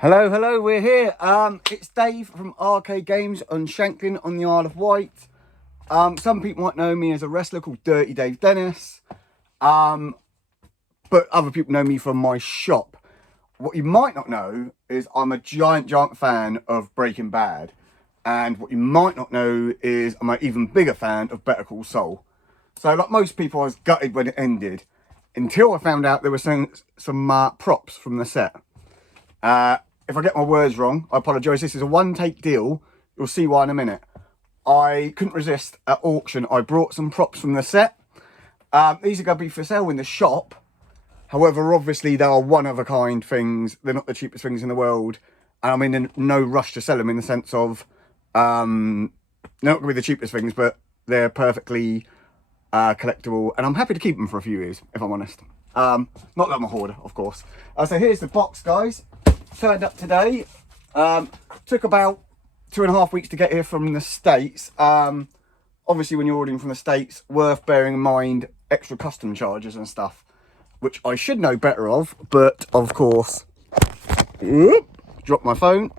Hello, we're here. It's Dave from Arcade Games on Shanklin on the Isle of Wight. Some people might know me as a wrestler called Dirty Dave Dennis, but other people know me from my shop. What you might not know is I'm a giant fan of Breaking Bad, and what you might not know is I'm an even bigger fan of Better Call Saul. So like most people, I was gutted when it ended, until I found out there were some props from the set. If I get my words wrong, I apologise. This is a one-take deal. You'll see why in a minute. I couldn't resist at auction. I brought some props from the set. These are going to be for sale in the shop. However, obviously, they are one-of-a-kind things. They're not the cheapest things in the world. And I'm in no rush to sell them in the sense of... they're not going to be the cheapest things, but they're perfectly collectible. And I'm happy to keep them for a few years, if I'm honest. Not that I'm a hoarder, of course. So here's the box, guys. Turned up today. Took about 2.5 weeks to get here from the States. Obviously, when you're ordering from the States, worth bearing in mind extra custom charges and stuff, which I should know better of, but of course, dropped my phone.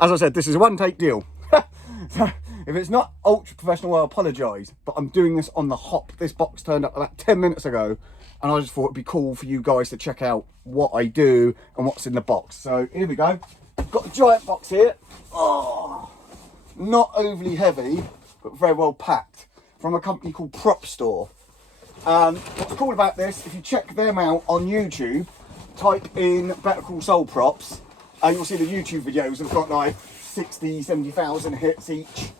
As I said, this is a one-take deal. So if it's not ultra professional, I apologise, but I'm doing this on the hop. This box turned up about 10 minutes ago, and I just thought it'd be cool for you guys to check out what I do and what's in the box. So here we go. Got a giant box here. Oh, not overly heavy, but very well packed, from a company called Prop Store. What's cool about this, if you check them out on YouTube, type in Better Call Saul props, and you'll see the YouTube videos have got like 60, 70,000 hits each,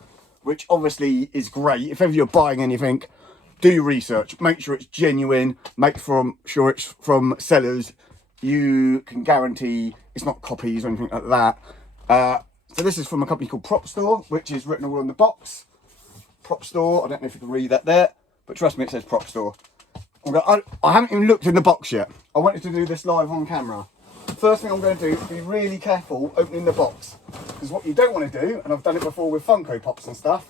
which obviously is great. If ever you're buying anything, do your research, make sure it's genuine, make sure it's from sellers you can guarantee it's not copies or anything like that. So this is from a company called Prop Store, which is written all on the box. Prop Store, I don't know if you can read that there, but trust me, it says Prop Store. I haven't even looked in the box yet. I wanted to do this live on camera. First thing I'm going to do is be really careful opening the box, because what you don't want to do, and I've done it before with Funko Pops and stuff,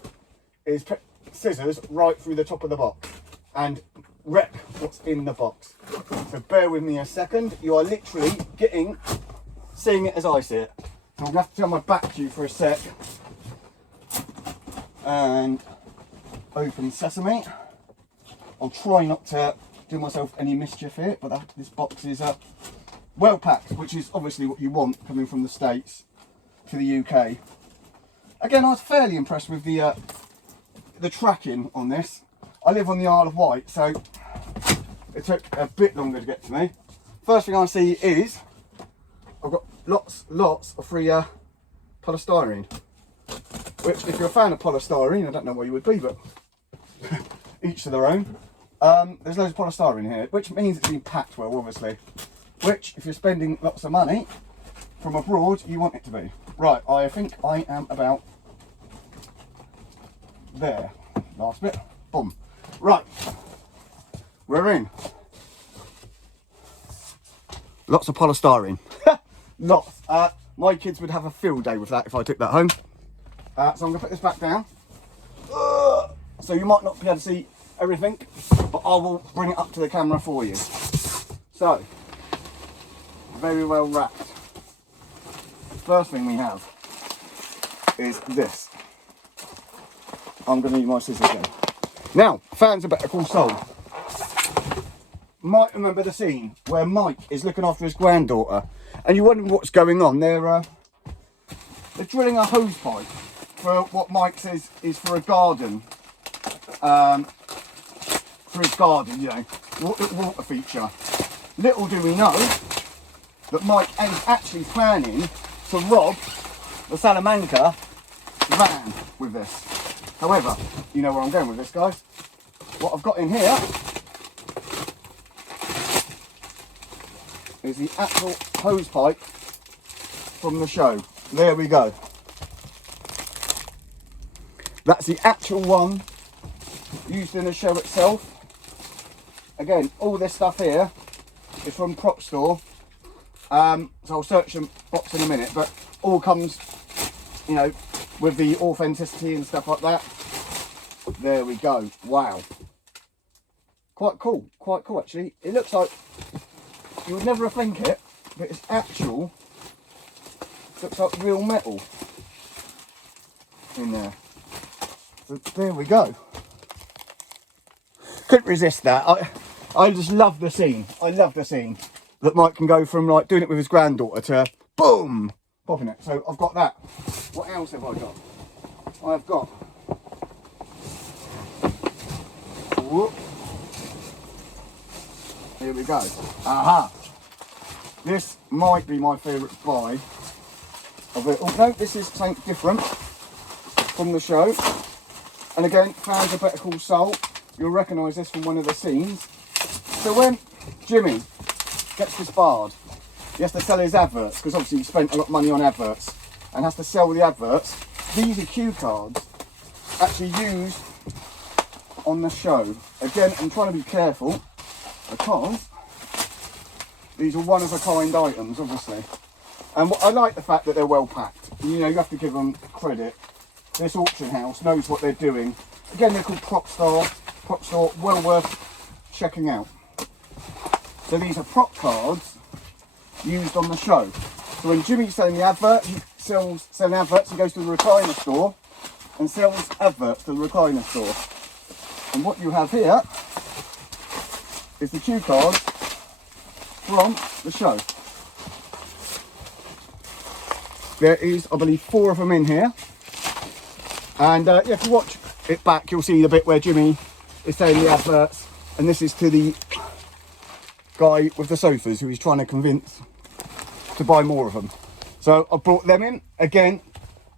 is put scissors right through the top of the box and wreck what's in the box. So bear with me a second. You are literally seeing it as I see it. So I'm going to have to turn my back to you for a sec and open sesame. I'll try not to do myself any mischief here, but this box is well packed, which is obviously what you want coming from the States to the UK. Again, I was fairly impressed with the tracking on this. I live on the Isle of Wight, so it took a bit longer to get to me. First thing I see is I've got lots of free polystyrene, which if you're a fan of polystyrene, I don't know why you would be, but each to their own. There's loads of polystyrene here, which means it's been packed well, obviously, which if you're spending lots of money from abroad, you want it to be. Right, I think I am about there. Last bit. Boom. Right. We're in. Lots of polystyrene. Lots. My kids would have a field day with that if I took that home. So I'm going to put this back down. So you might not be able to see everything, but I will bring it up to the camera for you. So, very well wrapped. First thing we have is this. I'm going to need my scissors again. Now, fans of Better Call Saul might remember the scene where Mike is looking after his granddaughter, and you wonder what's going on. They're drilling a hose pipe for what Mike says is for a garden. For his garden, you know, water feature. Little do we know that Mike is actually planning to rob the Salamanca van with this. However, you know where I'm going with this, guys. What I've got in here is the actual hose pipe from the show. There we go. That's the actual one used in the show itself. Again, all this stuff here is from Prop Store. So I'll search the box in a minute, but all comes, you know, with the authenticity and stuff like that. There we go. Wow. Quite cool actually. It looks like, you would never think it, but it's actual looks like real metal in there. So there we go. Couldn't resist that. I just love the scene. I love the scene that Mike can go from like doing it with his granddaughter to boom, popping it. So I've got that. What else have I got? I've got. Whoop. Here we go. Aha. This might be my favourite buy of it. Oh no, this is something different from the show. And again, fans of Better Call Saul, you'll recognise this from one of the scenes. So when Jimmy gets disbarred, he has to sell his adverts, because obviously he spent a lot of money on adverts, and has to sell the adverts. These are cue cards actually used on the show. Again, I'm trying to be careful, because these are one-of-a-kind items, obviously. And I like the fact that they're well packed. You know, you have to give them credit. This auction house knows what they're doing. Again, they're called Prop Store, well worth checking out. So these are prop cards used on the show. So when Jimmy's selling the advert, he sells adverts, he goes to the recliner store and sells adverts to the recliner store. And what you have here is the cue cards from the show. There is, I believe, 4 of them in here. And yeah, if you watch it back, you'll see the bit where Jimmy is selling the adverts. And this is to the guy with the sofas who he's trying to convince to buy more of them. So I brought them in. Again,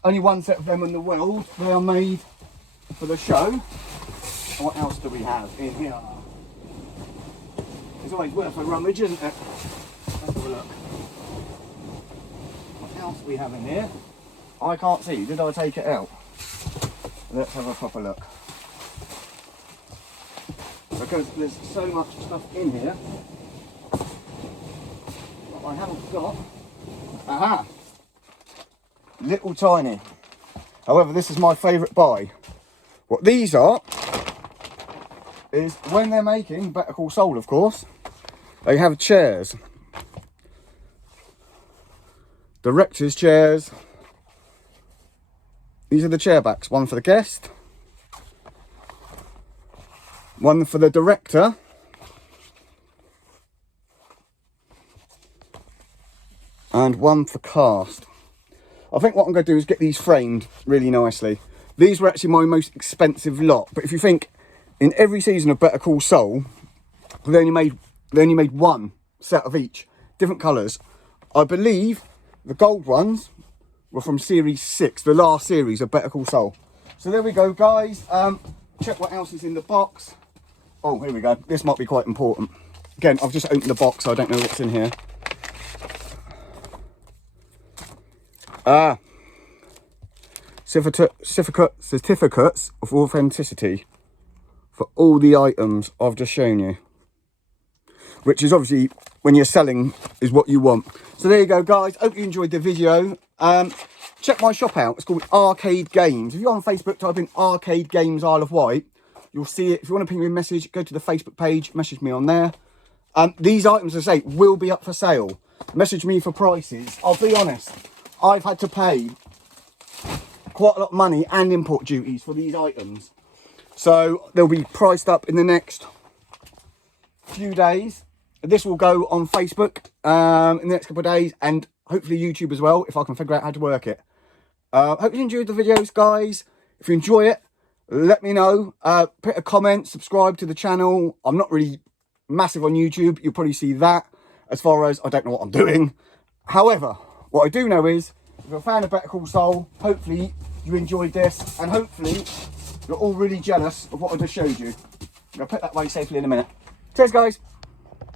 only one set of them in the world. They are made for the show. What else do we have in here? It's always worth a rummage, isn't it? Let's have a look. What else do we have in here? I can't see. Did I take it out? Let's have a proper look. Because there's so much stuff in here that I haven't got. Aha! Little tiny. However, this is my favourite buy. What these are is when they're making Better Call Saul, of course, they have chairs. Director's chairs. These are the chair backs. One for the guest. One for the director. And one for cast. I think what I'm going to do is get these framed really nicely. These were actually my most expensive lot. But if you think, in every season of Better Call Saul, they only made one set of each, different colours. I believe the gold ones were from series 6, the last series of Better Call Saul. So there we go, guys. Check what else is in the box. Oh, here we go. This might be quite important. Again, I've just opened the box, so I don't know what's in here. Certificates of authenticity for all the items I've just shown you. Which is obviously, when you're selling, is what you want. So there you go, guys. Hope you enjoyed the video. Check my shop out. It's called Arcade Games. If you're on Facebook, type in Arcade Games Isle of Wight. You'll see it. If you want to ping me a message, go to the Facebook page, message me on there. These items, as I say, will be up for sale. Message me for prices. I'll be honest, I've had to pay quite a lot of money and import duties for these items. So they'll be priced up in the next few days. This will go on Facebook in the next couple of days, and hopefully YouTube as well, if I can figure out how to work it. Hope you enjoyed the videos, guys. If you enjoy it, let me know. Put a comment, subscribe to the channel. I'm not really massive on YouTube. You'll probably see that, as far as I don't know what I'm doing. However, what I do know is, if you're a fan of Better Call Saul, hopefully you enjoyed this, and hopefully you're all really jealous of what I just showed you. I'm going to put that away safely in a minute. Cheers, guys.